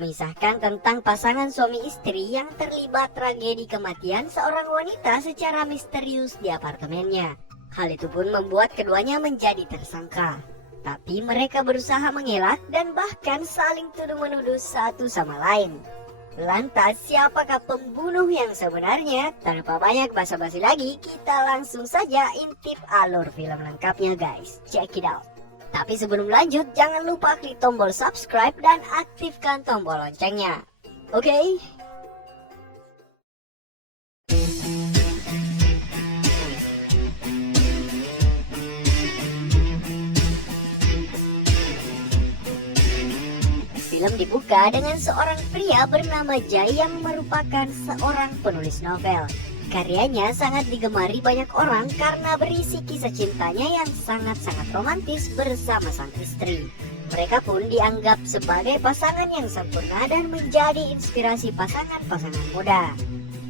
mengisahkan tentang pasangan suami istri yang terlibat tragedi kematian seorang wanita secara misterius di apartemennya. Hal itu pun membuat keduanya menjadi tersangka. Tapi mereka berusaha mengelak dan bahkan saling tuduh-menuduh satu sama lain. Lantas siapakah pembunuh yang sebenarnya? Tanpa banyak basa-basi lagi, kita langsung saja intip alur film lengkapnya guys. Check it out. Tapi sebelum lanjut, jangan lupa klik tombol subscribe dan aktifkan tombol loncengnya. Oke? Film dibuka dengan seorang pria bernama Jay yang merupakan seorang penulis novel. Karyanya sangat digemari banyak orang karena berisi kisah cintanya yang sangat-sangat romantis bersama sang istri. Mereka pun dianggap sebagai pasangan yang sempurna dan menjadi inspirasi pasangan-pasangan muda.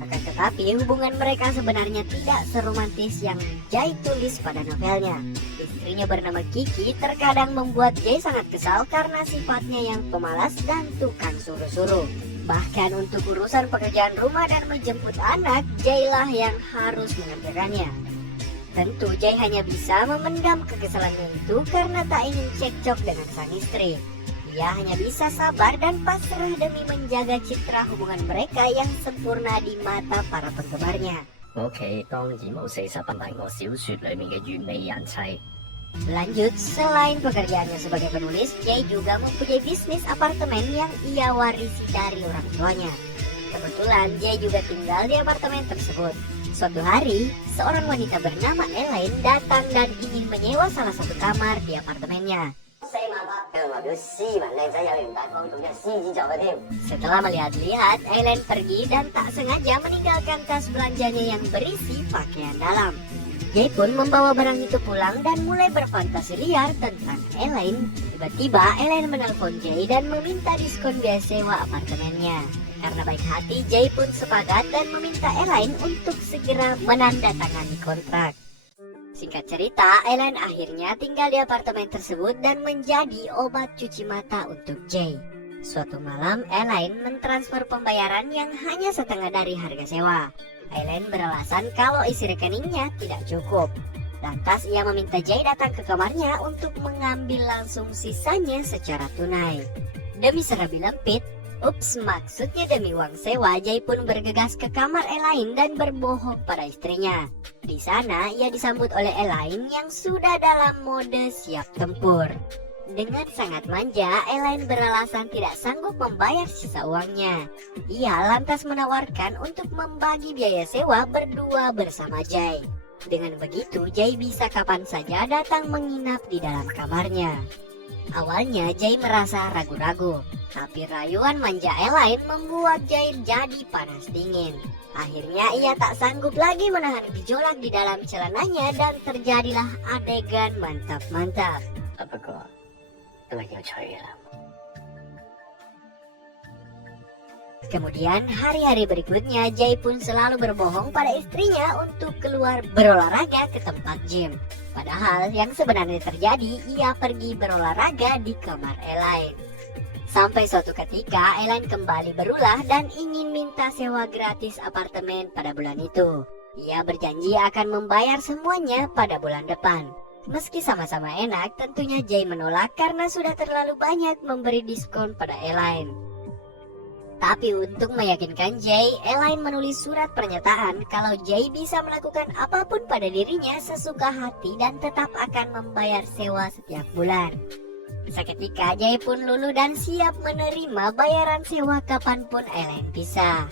Akan tetapi hubungan mereka sebenarnya tidak seromantis yang Jay tulis pada novelnya. Istrinya bernama Kiki terkadang membuat Jay sangat kesal karena sifatnya yang pemalas dan tukang suruh-suruh. Bahkan untuk urusan pekerjaan rumah dan menjemput anak, Jay lah yang harus mengerjakannya. Tentu Jay hanya bisa memendam kekesalannya itu karena tak ingin cekcok dengan sang istri. Ia hanya bisa sabar dan pasrah demi menjaga citra hubungan mereka yang sempurna di mata para penggemarnya. Lanjut, selain pekerjaannya sebagai penulis, Jay juga mempunyai bisnis apartemen yang ia warisi dari orang tuanya. Kebetulan Jay juga tinggal di apartemen tersebut. Suatu hari, seorang wanita bernama Elaine datang dan ingin menyewa salah satu kamar di apartemennya. Setelah melihat-lihat, Elaine pergi dan tak sengaja meninggalkan tas belanjanya yang berisi pakaian dalam. Jay pun membawa barang itu pulang dan mulai berfantasi liar tentang Elaine. Tiba-tiba Elaine menelpon Jay dan meminta diskon biaya sewa apartemennya. Karena baik hati, Jay pun sepakat dan meminta Elaine untuk segera menandatangani kontrak. Singkat cerita, Elaine akhirnya tinggal di apartemen tersebut dan menjadi obat cuci mata untuk Jay. Suatu malam, Elaine mentransfer pembayaran yang hanya setengah dari harga sewa. Elaine beralasan kalau isi rekeningnya tidak cukup. Lantas ia meminta Jay datang ke kamarnya untuk mengambil langsung sisanya secara tunai. Demi serabi lempit, maksudnya demi uang sewa, Jay pun bergegas ke kamar Elaine dan berbohong pada istrinya. Di sana ia disambut oleh Elaine yang sudah dalam mode siap tempur. Dengan sangat manja, Elaine beralasan tidak sanggup membayar sisa uangnya. Ia lantas menawarkan untuk membagi biaya sewa berdua bersama Jay. Dengan begitu, Jay bisa kapan saja datang menginap di dalam kamarnya. Awalnya Jay merasa ragu-ragu, tapi rayuan manja Elaine membuat Jay jadi panas dingin. Akhirnya ia tak sanggup lagi menahan gejolak di dalam celananya dan terjadilah adegan mantap-mantap. Kemudian hari-hari berikutnya Jay pun selalu berbohong pada istrinya untuk keluar berolahraga ke tempat gym. Padahal yang sebenarnya terjadi, ia pergi berolahraga di kamar Elaine. Sampai suatu ketika Elaine kembali berulah dan ingin minta sewa gratis apartemen pada bulan itu. Ia berjanji akan membayar semuanya pada bulan depan. Meski sama-sama enak, tentunya Jay menolak karena sudah terlalu banyak memberi diskon pada Elaine. Tapi untuk meyakinkan Jay, Elaine menulis surat pernyataan kalau Jay bisa melakukan apapun pada dirinya sesuka hati dan tetap akan membayar sewa setiap bulan. Seketika Jay pun luluh dan siap menerima bayaran sewa kapanpun Elaine bisa.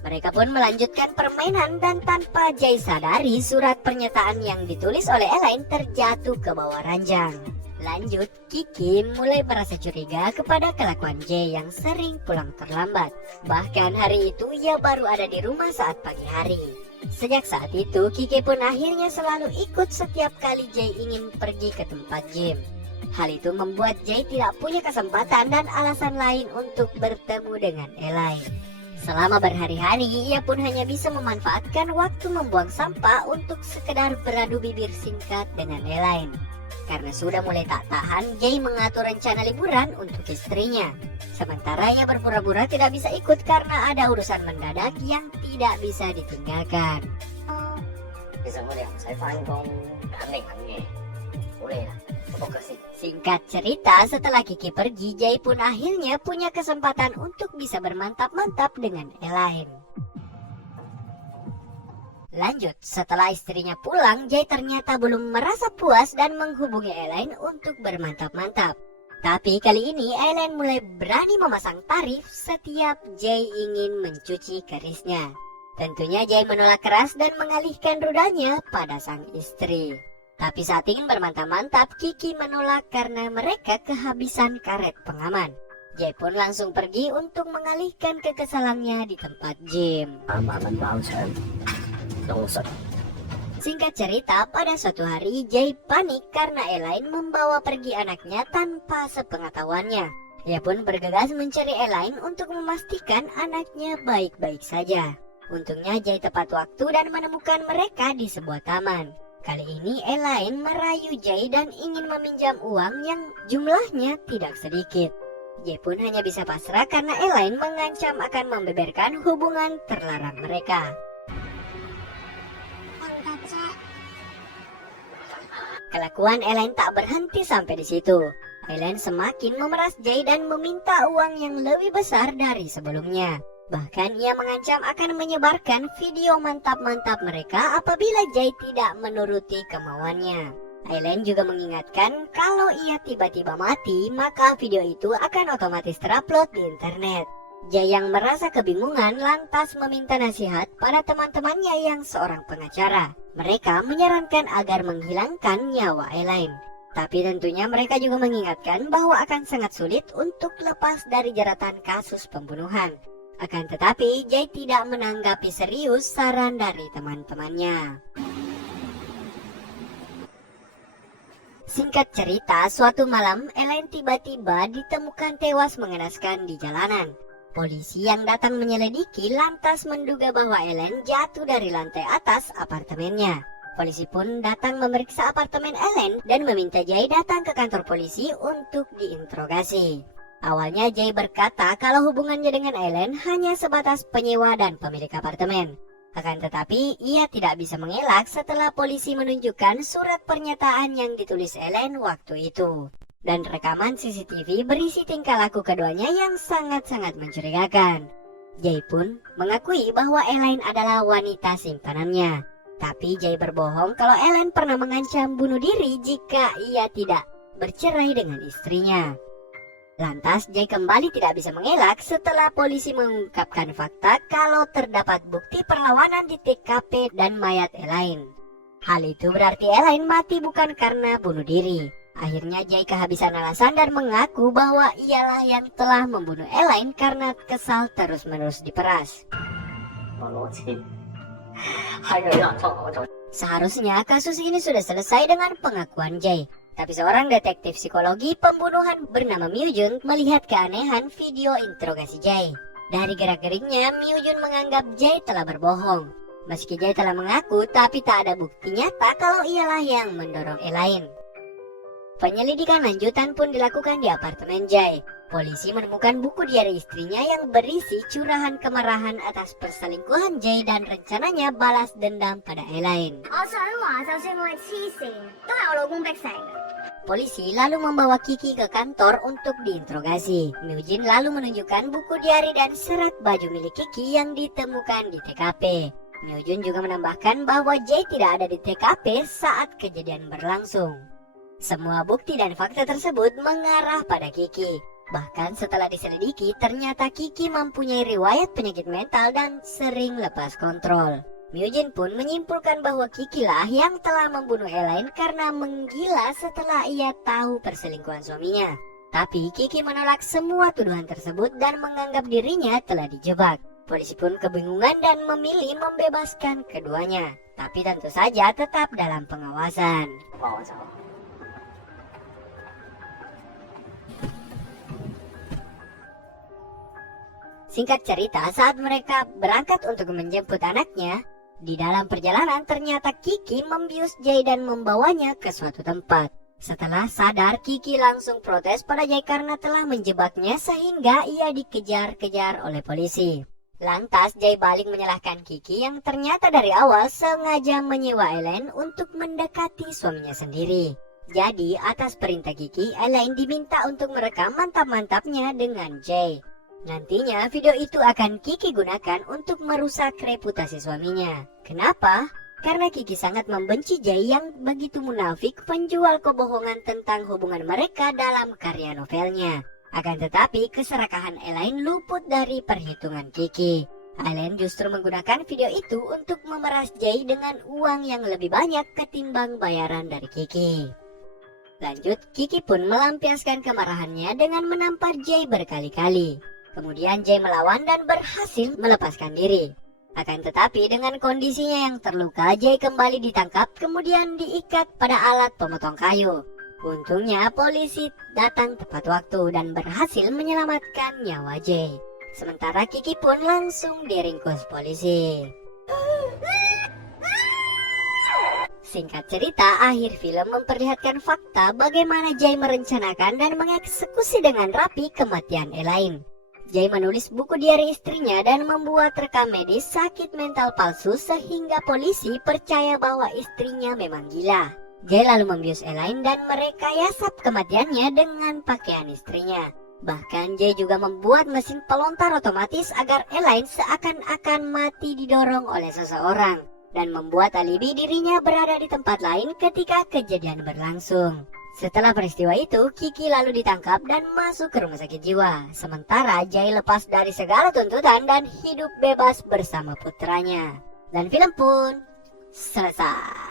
Mereka pun melanjutkan permainan dan tanpa Jay sadari surat pernyataan yang ditulis oleh Elaine terjatuh ke bawah ranjang. Lanjut, Kiki mulai merasa curiga kepada kelakuan Jay yang sering pulang terlambat. Bahkan hari itu ia baru ada di rumah saat pagi hari. Sejak saat itu, Kiki pun akhirnya selalu ikut setiap kali Jay ingin pergi ke tempat gym. Hal itu membuat Jay tidak punya kesempatan dan alasan lain untuk bertemu dengan Elaine. Selama berhari-hari, ia pun hanya bisa memanfaatkan waktu membuang sampah untuk sekedar beradu bibir singkat dengan Elaine. Karena sudah mulai tak tahan, Jay mengatur rencana liburan untuk istrinya. Sementara ia berpura-pura tidak bisa ikut karena ada urusan mendadak yang tidak bisa ditinggalkan. Singkat cerita, setelah Kiki pergi, Jay pun akhirnya punya kesempatan untuk bisa bermantap-mantap dengan Elaine. Lanjut, setelah istrinya pulang, Jay ternyata belum merasa puas dan menghubungi Elaine untuk bermantap-mantap. Tapi kali ini Elaine mulai berani memasang tarif setiap Jay ingin mencuci kerisnya. Tentunya Jay menolak keras dan mengalihkan rudalnya pada sang istri. Tapi saat ingin bermantap-mantap, Kiki menolak karena mereka kehabisan karet pengaman. Jay pun langsung pergi untuk mengalihkan kekesalannya di tempat gym. Singkat cerita, pada suatu hari Jay panik karena Elaine membawa pergi anaknya tanpa sepengetahuannya. Ia pun bergegas mencari Elaine untuk memastikan anaknya baik-baik saja. Untungnya Jay tepat waktu dan menemukan mereka di sebuah taman. Kali ini Elaine merayu Jay dan ingin meminjam uang yang jumlahnya tidak sedikit. Jay pun hanya bisa pasrah karena Elaine mengancam akan membeberkan hubungan terlarang mereka. Kelakuan Elaine tak berhenti sampai di situ. Elaine semakin memeras Jay dan meminta uang yang lebih besar dari sebelumnya. Bahkan ia mengancam akan menyebarkan video mantap-mantap mereka apabila Jay tidak menuruti kemauannya. Elaine juga mengingatkan kalau ia tiba-tiba mati, maka video itu akan otomatis terupload di internet. Jay yang merasa kebingungan lantas meminta nasihat pada teman-temannya yang seorang pengacara. Mereka menyarankan agar menghilangkan nyawa Elaine. Tapi tentunya mereka juga mengingatkan bahwa akan sangat sulit untuk lepas dari jeratan kasus pembunuhan. Akan tetapi, Jay tidak menanggapi serius saran dari teman-temannya. Singkat cerita, suatu malam Elaine tiba-tiba ditemukan tewas mengenaskan di jalanan. Polisi yang datang menyelidiki lantas menduga bahwa Elaine jatuh dari lantai atas apartemennya. Polisi pun datang memeriksa apartemen Elaine dan meminta Jay datang ke kantor polisi untuk diinterogasi. Awalnya Jay berkata kalau hubungannya dengan Elaine hanya sebatas penyewa dan pemilik apartemen. Akan tetapi ia tidak bisa mengelak setelah polisi menunjukkan surat pernyataan yang ditulis Elaine waktu itu. Dan rekaman CCTV berisi tingkah laku keduanya yang sangat-sangat mencurigakan. Jay pun mengakui bahwa Elaine adalah wanita simpanannya. Tapi Jay berbohong kalau Elaine pernah mengancam bunuh diri jika ia tidak bercerai dengan istrinya. Lantas Jay kembali tidak bisa mengelak setelah polisi mengungkapkan fakta kalau terdapat bukti perlawanan di TKP dan mayat Elaine. Hal itu berarti Elaine mati bukan karena bunuh diri. Akhirnya Jay kehabisan alasan dan mengaku bahwa ialah yang telah membunuh Elaine karena kesal terus-menerus diperas. Seharusnya kasus ini sudah selesai dengan pengakuan Jay. Tapi seorang detektif psikologi pembunuhan bernama Myu-jun melihat keanehan video interogasi Jay. Dari gerak-geriknya, Myu-jun menganggap Jay telah berbohong. Meski Jay telah mengaku, tapi tak ada bukti nyata kalau ialah yang mendorong Elaine. Penyelidikan lanjutan pun dilakukan di apartemen Jay. Polisi menemukan buku diari istrinya yang berisi curahan kemarahan atas perselingkuhan Jay dan rencananya balas dendam pada Elaine. Polisi lalu membawa Kiki ke kantor untuk diinterogasi. Myu-jin lalu menunjukkan buku diari dan serat baju milik Kiki yang ditemukan di TKP. Myu-jin juga menambahkan bahwa Jay tidak ada di TKP saat kejadian berlangsung. Semua bukti dan fakta tersebut mengarah pada Kiki. Bahkan setelah diselidiki, ternyata Kiki mempunyai riwayat penyakit mental dan sering lepas kontrol. Myu-jin pun menyimpulkan bahwa Kiki lah yang telah membunuh Elaine karena menggila setelah ia tahu perselingkuhan suaminya. Tapi Kiki menolak semua tuduhan tersebut dan menganggap dirinya telah dijebak. Polisi pun kebingungan dan memilih membebaskan keduanya. Tapi tentu saja tetap dalam pengawasan. Singkat cerita, saat mereka berangkat untuk menjemput anaknya, di dalam perjalanan ternyata Kiki membius Jay dan membawanya ke suatu tempat. Setelah sadar, Kiki langsung protes pada Jay karena telah menjebaknya sehingga ia dikejar-kejar oleh polisi. Lantas Jay balik menyalahkan Kiki yang ternyata dari awal sengaja menyewa Elaine untuk mendekati suaminya sendiri. Jadi atas perintah Kiki, Elaine diminta untuk merekam mantap-mantapnya dengan Jay. Nantinya video itu akan Kiki gunakan untuk merusak reputasi suaminya. Kenapa? Karena Kiki sangat membenci Jay yang begitu munafik penjual kebohongan tentang hubungan mereka dalam karya novelnya. Akan tetapi keserakahan Elaine luput dari perhitungan Kiki. Elaine justru menggunakan video itu untuk memeras Jay dengan uang yang lebih banyak ketimbang bayaran dari Kiki. Lanjut, Kiki pun melampiaskan kemarahannya dengan menampar Jay berkali-kali. Kemudian Jay melawan dan berhasil melepaskan diri. Akan tetapi dengan kondisinya yang terluka, Jay kembali ditangkap kemudian diikat pada alat pemotong kayu. Untungnya polisi datang tepat waktu dan berhasil menyelamatkan nyawa Jay. Sementara Kiki pun langsung diringkus polisi. Singkat cerita, akhir film memperlihatkan fakta bagaimana Jay merencanakan dan mengeksekusi dengan rapi kematian Elaine. Jay menulis buku diari istrinya dan membuat rekam medis sakit mental palsu sehingga polisi percaya bahwa istrinya memang gila. Jay lalu membius Elaine dan merekayasa kematiannya dengan pakaian istrinya. Bahkan Jay juga membuat mesin pelontar otomatis agar Elaine seakan-akan mati didorong oleh seseorang dan membuat alibi dirinya berada di tempat lain ketika kejadian berlangsung. Setelah peristiwa itu, Kiki lalu ditangkap dan masuk ke rumah sakit jiwa. Sementara Jay lepas dari segala tuntutan dan hidup bebas bersama putranya. Dan film pun selesai.